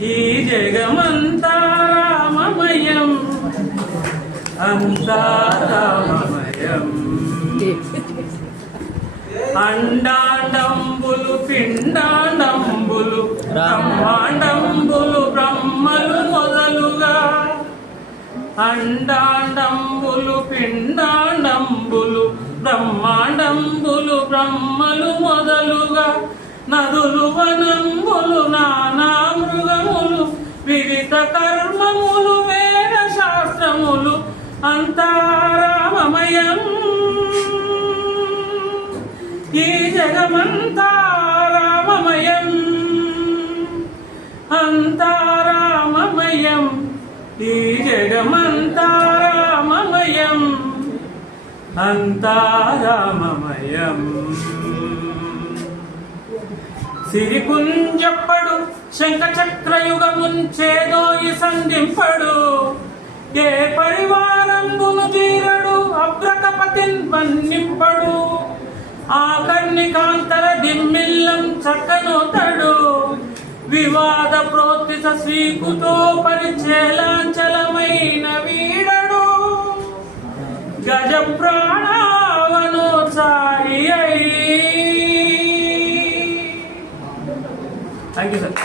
ఈ జగమంతా రామమయం, అంతా రామమయం. అండాండంబులు పిండాండంబులు బ్రహ్మాండంబులు బ్రహ్మలు మొదలుగా, అండాండంబులు పిండాండంబులు బ్రహ్మాండంబులు బ్రహ్మలు మొదలుగా, నదులు వనంబులు నానా మృగములు వివిధ కర్మములు వేద శాస్త్రములు అంతా రామమయం. ఈ జగమంతా రామమయం, అంతా రామమయం. ఈ జగమంతా రామమయం, అంతా రామమయం. సిరిపుంజప్పడు శంఖ చక్రయుగముంచేదోయి సంధింపడు, ఏ పరివారంబును జీరడు అభ్రకపతిన్ వన్నింపడు, ఆకర్ణికాంతర దిమ్మిల్లం చక్కనోతడు, వివాద ప్రోత్తిత శ్రీకుతో పరిచేలాంచలమైన వీడడు, గజ ప్రాణావనోత్సాహి. Thank you sir.